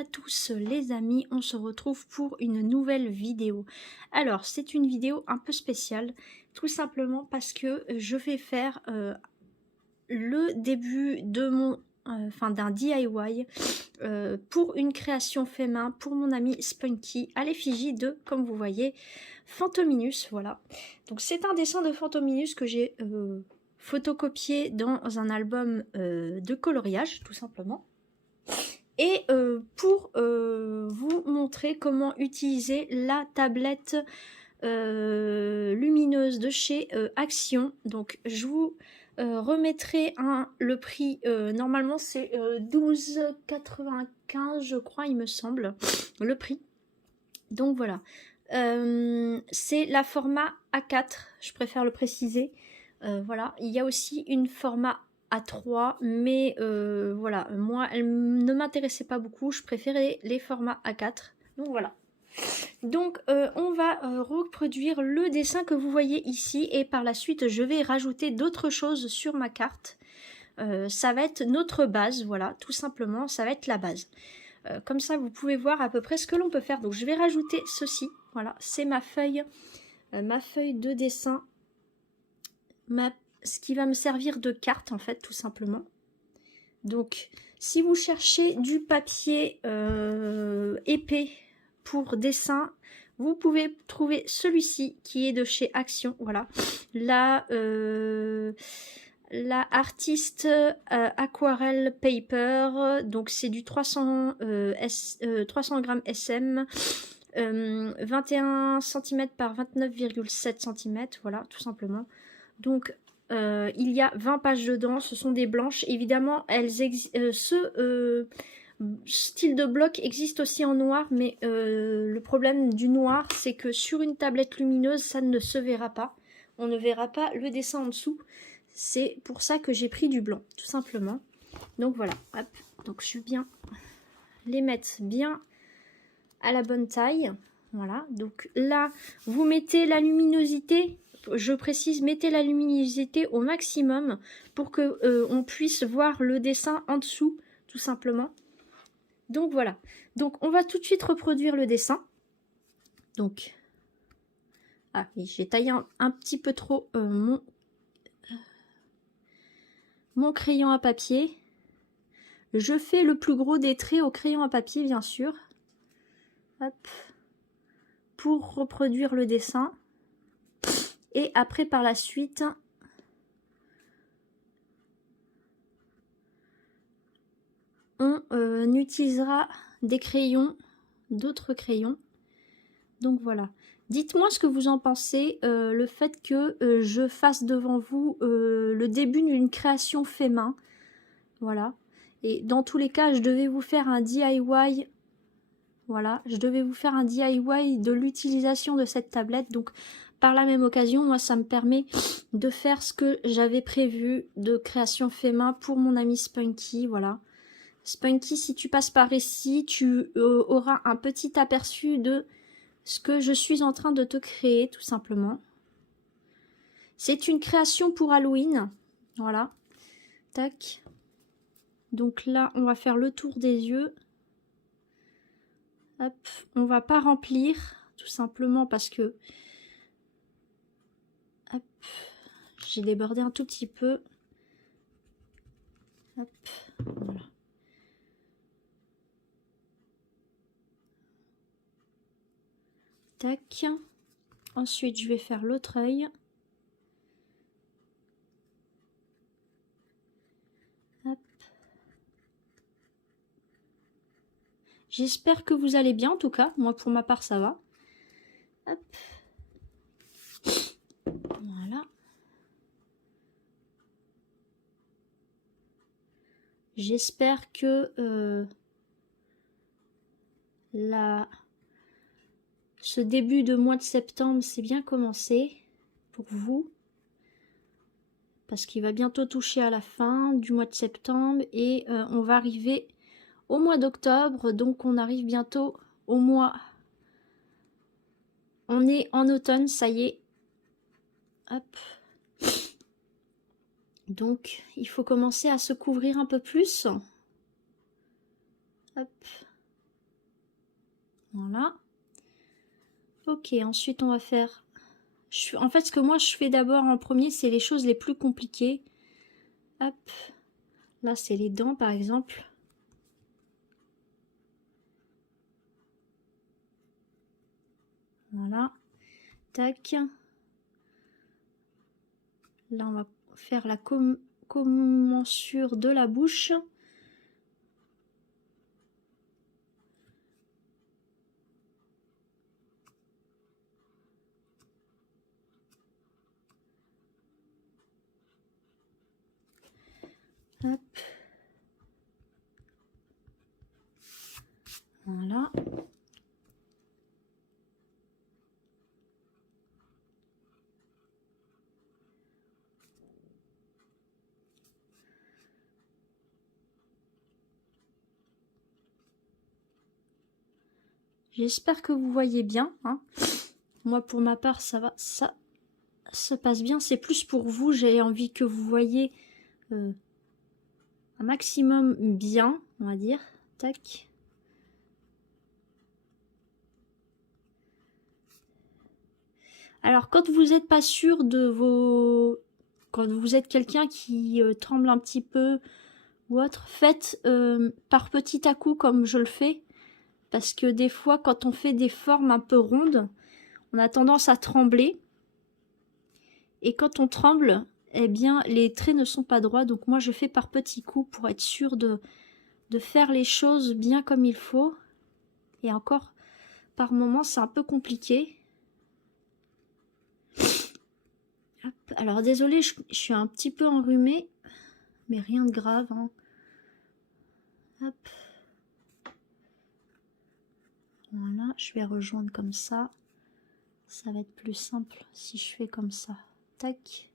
à tous les amis, on se retrouve pour une nouvelle vidéo. Alors c'est une vidéo un peu spéciale, tout simplement parce que je vais faire le début de mon d'un DIY pour une création fait main pour mon ami Spunky à l'effigie de, comme vous voyez, Phantominus. Voilà, donc c'est un dessin de Phantominus que j'ai photocopié dans un album de coloriage, tout simplement. Et pour vous montrer comment utiliser la tablette lumineuse de chez Action, donc je vous remettrai le prix, normalement c'est 12,95 je crois, il me semble, le prix. Donc voilà, c'est la format A4, je préfère le préciser. Voilà, il y a aussi une format A3, mais voilà, moi elle ne m'intéressait pas beaucoup, je préférais les formats A4. Donc voilà. Donc on va reproduire le dessin que vous voyez ici et par la suite je vais rajouter d'autres choses sur ma carte. Ça va être notre base, voilà, tout simplement, ça va être la base. Comme ça vous pouvez voir à peu près ce que l'on peut faire. Donc je vais rajouter ceci, voilà, c'est ma feuille de dessin, ce qui va me servir de carte en fait, tout simplement. Donc si vous cherchez du papier épais pour dessin, vous pouvez trouver celui-ci qui est de chez Action. Voilà, la Artist Aquarelle Paper, donc c'est du 300 grammes SM, 21 cm par 29,7 cm, voilà, tout simplement. Donc il y a 20 pages dedans, ce sont des blanches. Évidemment, ce style de bloc existe aussi en noir, mais le problème du noir, c'est que sur une tablette lumineuse, ça ne se verra pas. On ne verra pas le dessin en dessous. C'est pour ça que j'ai pris du blanc, tout simplement. Donc voilà, hop. Donc je vais bien les mettre bien à la bonne taille. Voilà, donc là, vous mettez la luminosité, je précise, mettez la luminosité au maximum pour que on puisse voir le dessin en dessous, tout simplement. Donc voilà, donc on va tout de suite reproduire le dessin. Donc, ah oui, j'ai taillé un petit peu trop mon crayon à papier. Je fais le plus gros des traits au crayon à papier, bien sûr. Hop. Pour reproduire le dessin. Et après, par la suite, on utilisera des crayons, d'autres crayons. Donc voilà. Dites-moi ce que vous en pensez, le fait que je fasse devant vous le début d'une création fait main. Voilà. Et dans tous les cas, je devais vous faire un DIY. Voilà, je devais vous faire un DIY de l'utilisation de cette tablette. Donc, par la même occasion, moi, ça me permet de faire ce que j'avais prévu de création fait main pour mon ami Spunky. Voilà. Spunky, si tu passes par ici, tu auras un petit aperçu de ce que je suis en train de te créer, tout simplement. C'est une création pour Halloween. Voilà. Tac. Donc là, on va faire le tour des yeux. Hop. On va pas remplir, tout simplement parce que j'ai débordé un tout petit peu. Hop. Voilà. Tac. Ensuite, je vais faire l'autre œil. J'espère que vous allez bien, en tout cas. Moi, pour ma part, ça va. Hop. Voilà. J'espère que ce début de mois de septembre, c'est bien commencé pour vous. Parce qu'il va bientôt toucher à la fin du mois de septembre. Et on va arriver au mois d'octobre, donc on arrive bientôt au mois. On est en automne, ça y est. Hop. Donc il faut commencer à se couvrir un peu plus. Hop. Voilà. Ok, ensuite on va faire... En fait, ce que moi je fais d'abord en premier, c'est les choses les plus compliquées. Hop. Là, c'est les dents, par exemple. Voilà. Tac. Là, on va faire la commensure de la bouche. Hop. Voilà. J'espère que vous voyez bien, hein. Moi, pour ma part, ça va, ça se passe bien. C'est plus pour vous, j'ai envie que vous voyez un maximum bien, on va dire. Tac. Alors, quand vous n'êtes pas sûr de vos... Quand vous êtes quelqu'un qui tremble un petit peu ou autre, faites par petit à coup comme je le fais. Parce que des fois, quand on fait des formes un peu rondes, on a tendance à trembler. Et quand on tremble, eh bien, les traits ne sont pas droits. Donc moi, je fais par petits coups pour être sûr de faire les choses bien comme il faut. Et encore, par moments, c'est un peu compliqué. Hop. Alors, désolée, je suis un petit peu enrhumée. Mais rien de grave, hein. Hop. Voilà, je vais rejoindre comme ça. Ça va être plus simple si je fais comme ça. Tac.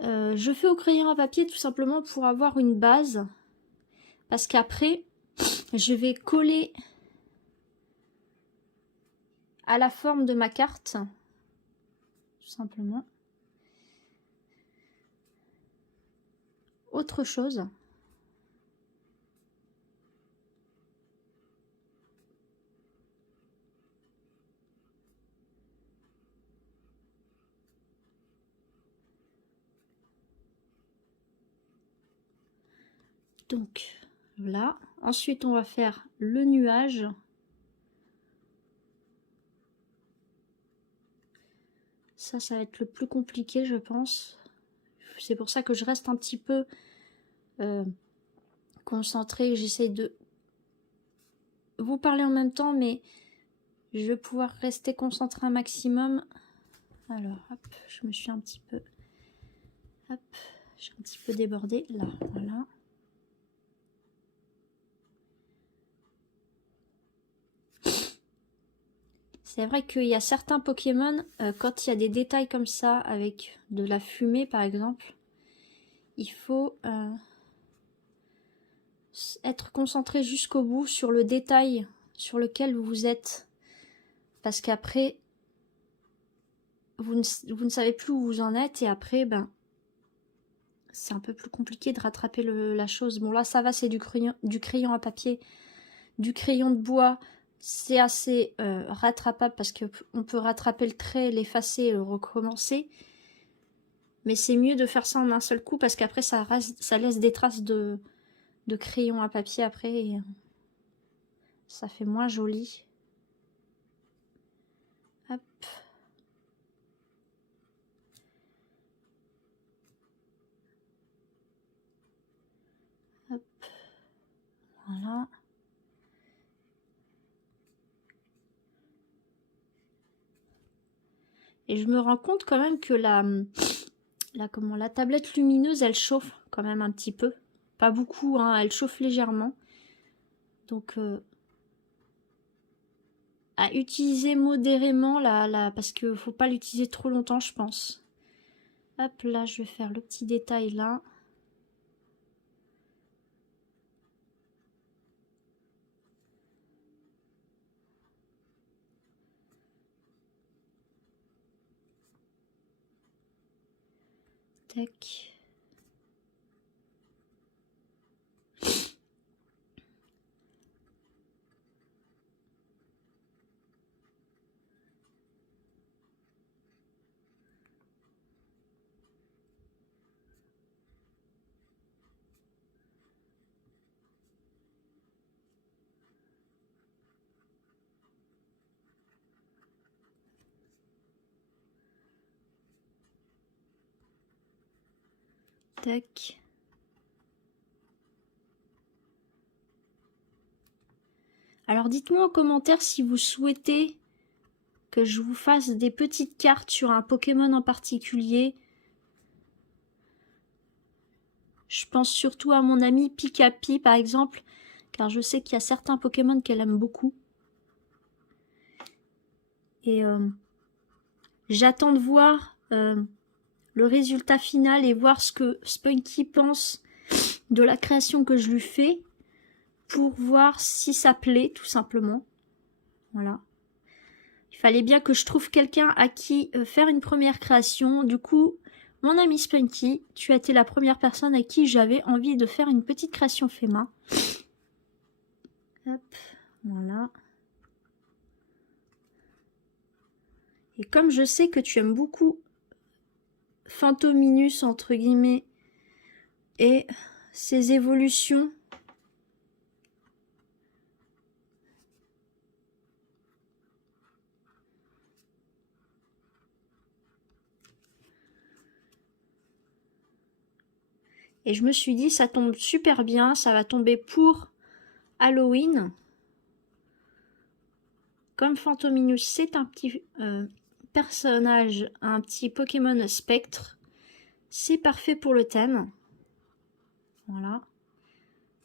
Je fais au crayon à papier tout simplement pour avoir une base. Parce qu'après, je vais coller à la forme de ma carte. Tout simplement. Autre chose. Donc, là. Ensuite, on va faire le nuage. Ça va être le plus compliqué, je pense. C'est pour ça que je reste un petit peu concentrée. J'essaye de vous parler en même temps, mais je vais pouvoir rester concentrée un maximum. Alors, hop, je me suis un petit peu... Hop, j'ai un petit peu débordé. Là, voilà. C'est vrai qu'il y a certains Pokémon, quand il y a des détails comme ça, avec de la fumée par exemple, il faut être concentré jusqu'au bout sur le détail sur lequel vous êtes. Parce qu'après, vous ne savez plus où vous en êtes et après, ben, c'est un peu plus compliqué de rattraper la chose. Bon là, ça va, c'est du crayon à papier, du crayon de bois. C'est assez rattrapable parce qu'on peut rattraper le trait, l'effacer et le recommencer. Mais c'est mieux de faire ça en un seul coup parce qu'après ça laisse des traces de crayon à papier après et ça fait moins joli. Hop. Hop. Voilà. Et je me rends compte quand même que la tablette lumineuse, elle chauffe quand même un petit peu. Pas beaucoup, hein, elle chauffe légèrement. Donc, à utiliser modérément, parce qu'il ne faut pas l'utiliser trop longtemps, je pense. Hop, là, je vais faire le petit détail là. Tac. Tac. Alors dites-moi en commentaire si vous souhaitez que je vous fasse des petites cartes sur un Pokémon en particulier. Je pense surtout à mon amie Pikapi par exemple, car je sais qu'il y a certains Pokémon qu'elle aime beaucoup. Et j'attends de voir le résultat final et voir ce que Spunky pense de la création que je lui fais pour voir si ça plaît tout simplement. Voilà. Il fallait bien que je trouve quelqu'un à qui faire une première création. Du coup, mon ami Spunky, tu as été la première personne à qui j'avais envie de faire une petite création fait main. Hop, voilà. Et comme je sais que tu aimes beaucoup Fantominus entre guillemets et ses évolutions, et je me suis dit ça tombe super bien, ça va tomber pour Halloween. Comme Fantominus c'est un petit personnage, un petit Pokémon spectre, c'est parfait pour le thème. Voilà.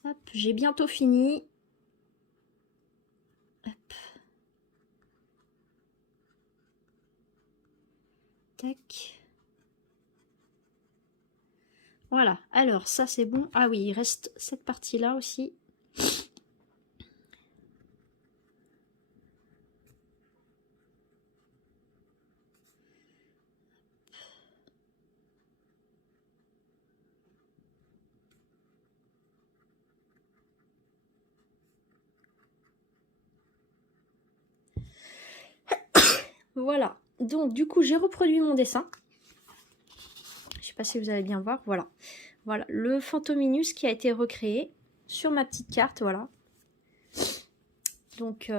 Hop, j'ai bientôt fini. Hop. Tac. Voilà, alors ça c'est bon. Ah oui, il reste cette partie-là aussi. Voilà, donc du coup j'ai reproduit mon dessin. Je sais pas si vous allez bien voir, voilà. Voilà, le Fantominus qui a été recréé sur ma petite carte, voilà. Donc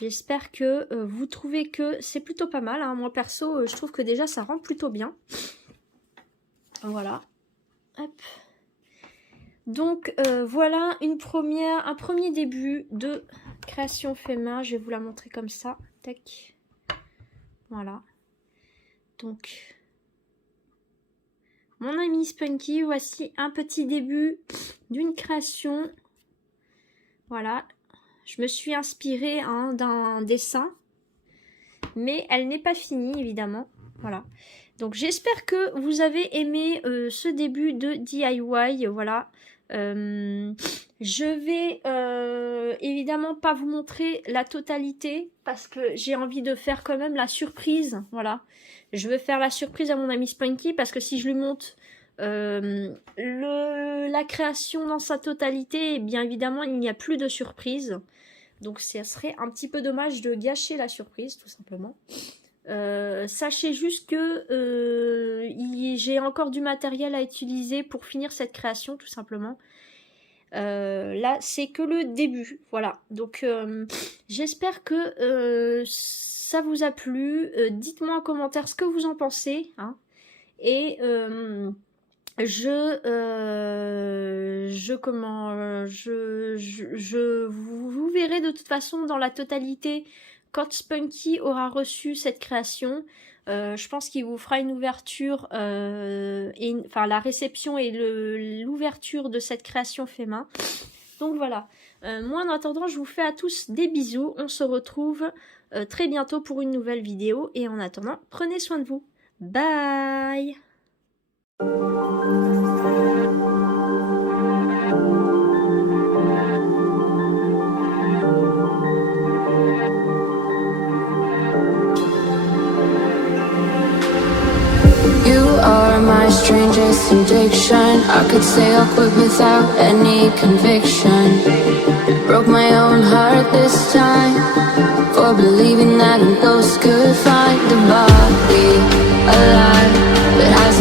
j'espère que vous trouvez que c'est plutôt pas mal. Hein. Moi perso, je trouve que déjà ça rend plutôt bien. Voilà. Hop. Donc voilà un premier début de création fait main. Je vais vous la montrer comme ça. Tac. Voilà. Donc, mon ami Spunky, voici un petit début d'une création. Voilà. Je me suis inspirée hein, d'un dessin. Mais elle n'est pas finie, évidemment. Voilà. Donc, j'espère que vous avez aimé ce début de DIY. Voilà. Je vais évidemment pas vous montrer la totalité parce que j'ai envie de faire quand même la surprise. Voilà. Je veux faire la surprise à mon ami Spunky parce que si je lui montre la création dans sa totalité, bien évidemment, il n'y a plus de surprise. Donc, ça serait un petit peu dommage de gâcher la surprise, tout simplement. Sachez juste que j'ai encore du matériel à utiliser pour finir cette création tout simplement. Là c'est que le début, voilà. Donc j'espère que ça vous a plu. Dites-moi en commentaire ce que vous en pensez hein. Et vous verrez de toute façon dans la totalité quand Spunky aura reçu cette création. Je pense qu'il vous fera une ouverture, enfin la réception et l'ouverture de cette création fait main. Donc voilà. Moi en attendant, je vous fais à tous des bisous. On se retrouve très bientôt pour une nouvelle vidéo. Et en attendant, prenez soin de vous. Bye! My strangest addiction, I could say I'll quit without any conviction. Broke my own heart this time for believing that a ghost could find a body alive, but I